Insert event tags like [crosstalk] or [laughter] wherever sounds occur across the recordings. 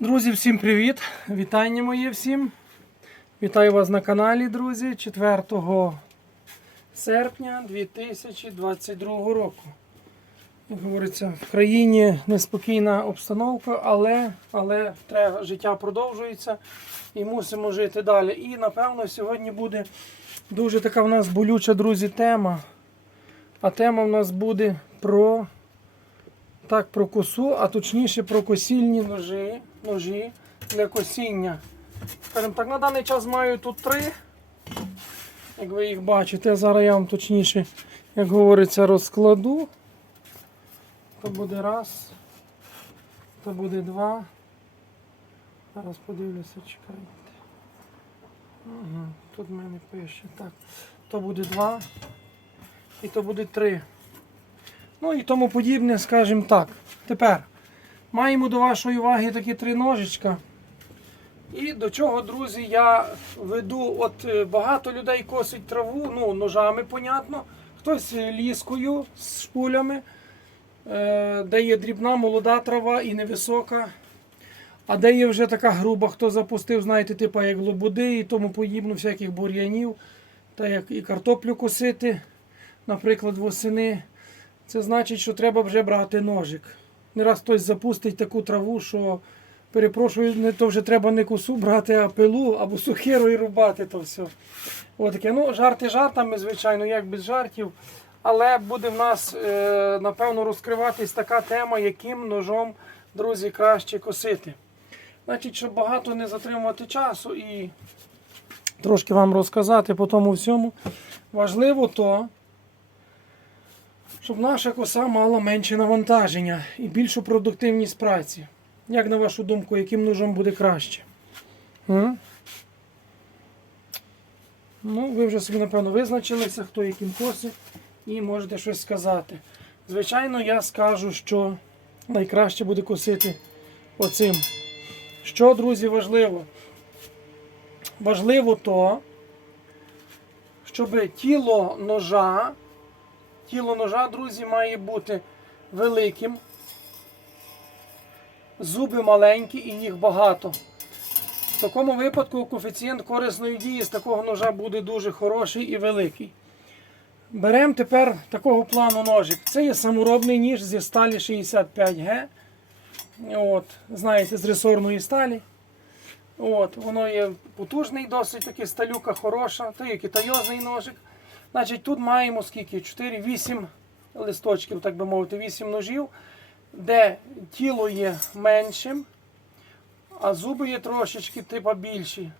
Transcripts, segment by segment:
Друзі, всім привіт! Вітання моє всім. Вітаю вас на каналі, друзі, 4 серпня 2022 року. Як говориться, в країні неспокійна обстановка, але, але треба, життя продовжується і мусимо жити далі. І напевно сьогодні буде дуже така в нас болюча, друзі, тема. А тема в нас буде про так, про косу, а точніше про косільні ножі, ножі для косіння. Скажімо так, на даний час маю тут три. Як ви їх бачите, зараз я вам точніше, як говориться, розкладу. То буде раз, то буде два. Зараз подивлюся, чекайте. Угу, тут в мене пише. Так. То буде два. І то буде три. Ну і тому подібне, скажімо так. Тепер маємо до вашої уваги такі три ножичка. І до чого, друзі, я веду, от е, багато людей косить траву, ну, ножами, понятно, хтось ліскою з шпулями, е, де є дрібна молода трава і невисока. А де є вже така груба, хто запустив, знаєте, типу як лобуди і тому подібно, всяких бур'янів, та як і картоплю косити, наприклад, восени. Це значить, що треба вже брати ножик. Не раз хтось запустить таку траву, що перепрошую, не то вже треба не косу брати, а пилу або сухиру і рубати то все. Отаке. Ну, жарти жартами, звичайно, як без жартів. Але буде в нас, е, напевно, розкриватись така тема, яким ножом, друзі, краще косити. Значить, щоб багато не затримувати часу і трошки вам розказати по тому всьому. Важливо то, щоб наша коса мала менше навантаження і більшу продуктивність праці. Як на вашу думку, яким ножом буде краще? М? Ну, ви вже собі, напевно, визначилися, хто яким косить, і можете щось сказати. Звичайно, я скажу, що найкраще буде косити оцим. Що, друзі, важливо? Важливо то, щоб тіло ножа Тіло ножа, друзі, має бути великим. Зуби маленькі і їх багато. В такому випадку коефіцієнт корисної дії з такого ножа буде дуже хороший і великий. Беремо тепер такого плану ножик. Це є саморобний ніж зі сталі 65Г. От, Знаєте, з ресорної сталі. От, Воно є потужний, досить таки сталюка хороша, то є китайозний ножик. Значить, Тут маємо скільки? 4-8 листочків, так би мовити, 8 ножів, де тіло є меншим, а зуби є трошечки типа більші.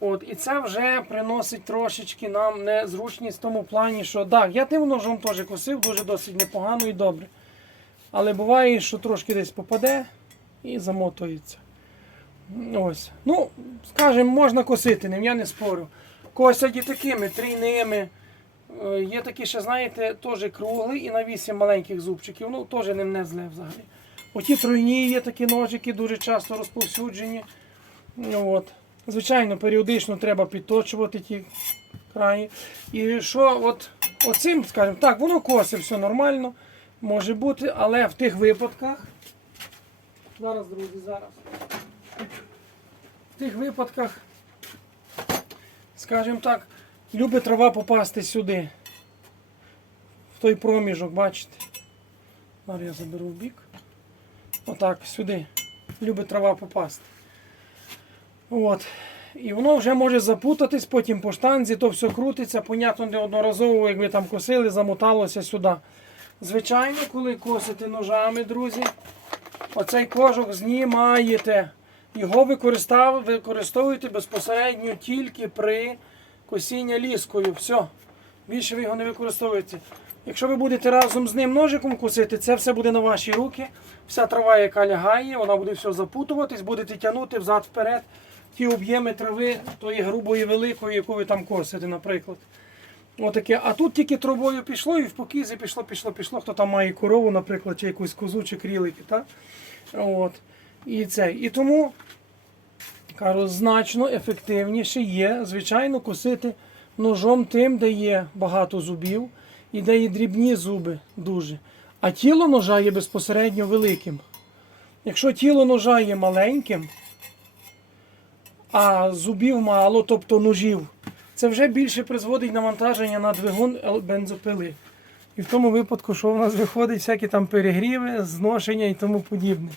От, І це вже приносить трошечки нам незручність в тому плані, що так, я тим ножом теж косив, дуже досить непогано і добре. Але буває, що трошки десь попаде і замотується. Ось. Ну, скажімо, можна косити ним, я не спорю. Косять і такими трійними. Е, Є такі, ще, знаєте, теж круглий і на 8 маленьких зубчиків. Ну, теж ним не зле взагалі. Оті тройні є такі ножики, дуже часто розповсюджені. Ну, От. Звичайно, періодично треба підточувати ті краї. І що, от оцим, скажімо, так, воно косить, все нормально, може бути, але в тих випадках. Зараз, друзі, зараз. В тих випадках скажімо так, любить трава попасти сюди. В той проміжок, бачите? Зараз я заберу в бік. Отак, сюди. Любить трава попасти. От. І воно вже може запутатись, потім по штанзі, то все крутиться, понятно, неодноразово, як ви там косили, замоталося сюди. Звичайно, коли косите ножами, друзі, оцей кожух знімаєте. Його використовуєте безпосередньо тільки при косінні ліскою. Все. Більше ви його не використовуєте. Якщо ви будете разом з ним ножиком косити, це все буде на ваші руки. Вся трава, яка лягає, вона буде все запутуватись, будете тягнути взад-вперед ті об'єми трави, тої грубої великої, яку ви там косите, наприклад. Отаке. А тут тільки трубою пішло і в покізі пішло, пішло, пішло. Хто там має корову, наприклад, чи якусь козу, чи крілики. Так? От. І це. І тому кажу, значно ефективніше є, звичайно, косити ножом тим, де є багато зубів і де є дрібні зуби дуже. А тіло ножа є безпосередньо великим. Якщо тіло ножа є маленьким, а зубів мало, тобто ножів, це вже більше призводить навантаження на двигун бензопили. І в тому випадку, що в нас виходить всякі там перегріви, зношення і тому подібне.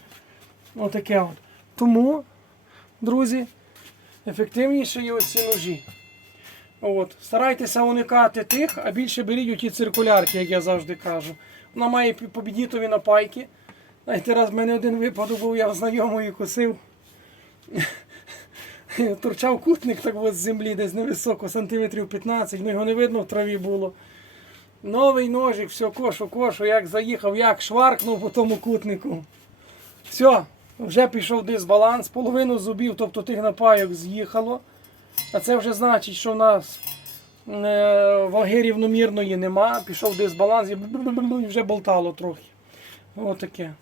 Отаке от. Тому, друзі, ефективніше є оці ножі. От. Старайтеся уникати тих, а більше беріть оті циркулярки, як я завжди кажу. Вона має побідітові напайки. Знаєте, раз в мене один випадок був, я в знайомої косив. [laughs] Торчав кутник так от з землі, десь невисоко, сантиметрів 15, ну його не видно в траві було. Новий ножик, все, кошу, кошу, як заїхав, як шваркнув по тому кутнику. Все, вже пішов дисбаланс, половину зубів, тобто тих напайок з'їхало. А це вже значить, що в нас е, ваги рівномірної нема, пішов дисбаланс і вже болтало трохи. Отаке.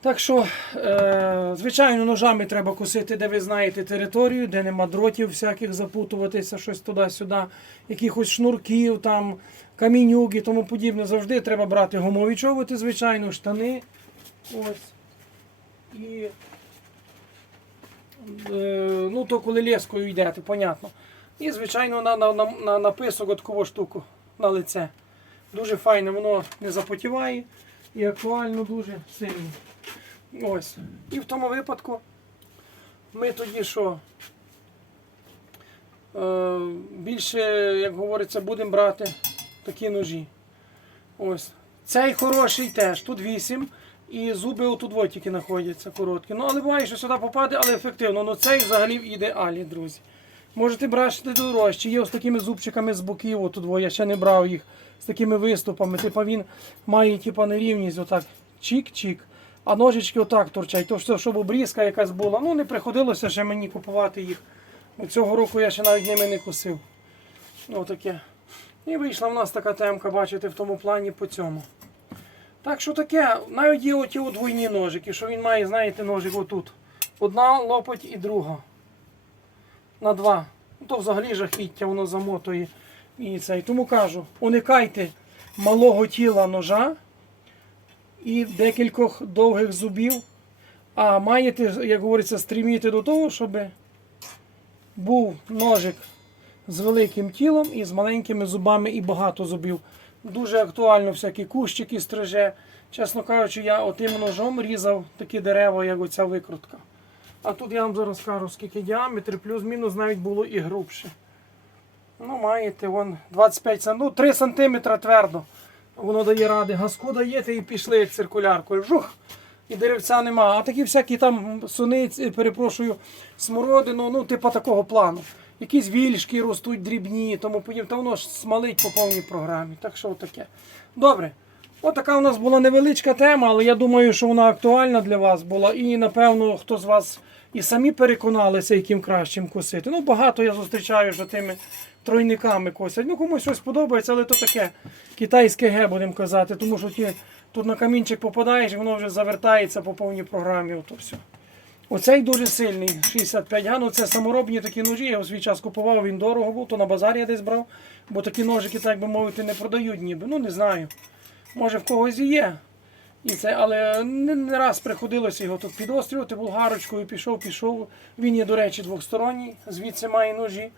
Так що, е, звичайно, ножами треба косити, де ви знаєте територію, де нема дротів всяких запутуватися, щось туди-сюди, якихось шнурків, там, камінюк і тому подібне. Завжди треба брати гумові чоботи, звичайно, штани. Ось. І е, ну, то коли лескою йдете, понятно. І, звичайно, на, на, на, на написок от таку штуку на лице. Дуже файне, воно не запотіває і актуально дуже сильно. Ось. І в тому випадку ми тоді що? Е, більше, як говориться, будемо брати такі ножі. Ось. Цей хороший теж, тут 8. І зуби отут во тільки знаходяться короткі. Ну, але буває, що сюди попаде, але ефективно. Ну цей взагалі в ідеалі, друзі. Можете брати дорожчі. Є ось такими зубчиками з боків, отут во, я ще не брав їх з такими виступами. Типа він має типа, нерівність, отак чик-чик. А ножички отак торчать. То щоб обрізка якась була. Ну не приходилося ще мені купувати їх. Цього року я ще навіть ними не косив. Отаке. І вийшла в нас така темка, бачите, в тому плані по цьому. Так що таке, навіть є оті двойні ножики, що він має, знаєте, ножик отут. Одна лопать і друга. На два. Ну, то взагалі жахіття, воно замотує. І це. Тому кажу, уникайте малого тіла ножа і декількох довгих зубів. А маєте, як говориться, стріміти до того, щоб був ножик з великим тілом і з маленькими зубами і багато зубів. Дуже актуально всякі кущики стриже. Чесно кажучи, я отим ножом різав такі дерева, як оця викрутка. А тут я вам зараз скажу, скільки діаметр, плюс-мінус навіть було і грубше. Ну, маєте, вон 25 см, ну 3 см твердо. Воно дає ради. Газку даєте і пішли як циркуляркою. Жух! І деревця нема. А такі всякі там суниці, перепрошую, смородину, ну, типу такого плану. Якісь вільшки ростуть дрібні, тому подібне. Та воно ж смалить по повній програмі. Так що таке. Добре. Отака у нас була невеличка тема, але я думаю, що вона актуальна для вас була. І напевно хто з вас і самі переконалися, яким кращим косити. Ну, багато я зустрічаю що тими тройниками косять. Ну, комусь щось подобається, але то таке китайське ге, будемо казати, тому що ті, тут на камінчик попадаєш, і воно вже завертається по повній програмі. Ото все. Оцей дуже сильний, 65 га. Ну це саморобні такі ножі. Я у свій час купував, він дорого був, то на базарі я десь брав, бо такі ножики, так би мовити, не продають ніби. Ну не знаю. Може в когось і є. І це, але не, не раз приходилося його тут підострювати булгарочкою, пішов, пішов. Він є, до речі, двосторонній, звідси має ножі.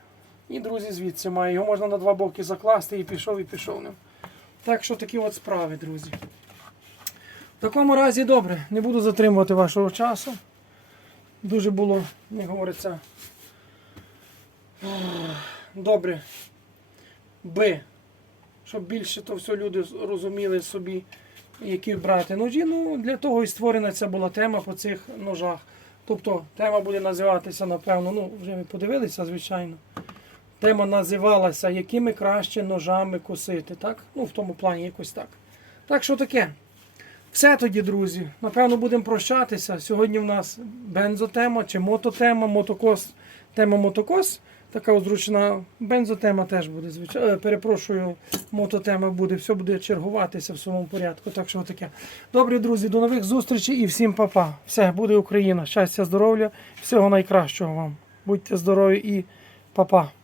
І друзі, звідси має. Його можна на два боки закласти і пішов, і пішов ним. Так що такі от справи, друзі. В такому разі добре, не буду затримувати вашого часу. Дуже було, не говориться. Добре. Би. Щоб більше то все люди розуміли собі, які брати ножі. Ну, для того і створена ця була тема по цих ножах. Тобто тема буде називатися, напевно, ну, вже ви подивилися, звичайно. Тема називалася Якими краще ножами косити. так? Ну, в тому плані якось так. Так що таке. Все тоді, друзі. Напевно, будемо прощатися. Сьогодні в нас бензотема чи мототема, мотокос, тема мотокос. Така озручена бензотема теж буде, звичайно. Перепрошую, мототема буде, все буде чергуватися в своєму порядку. Так що таке. Добре, друзі, до нових зустрічей і всім па-па. Все, буде Україна. Щастя, здоров'я, всього найкращого вам. Будьте здорові і па-па.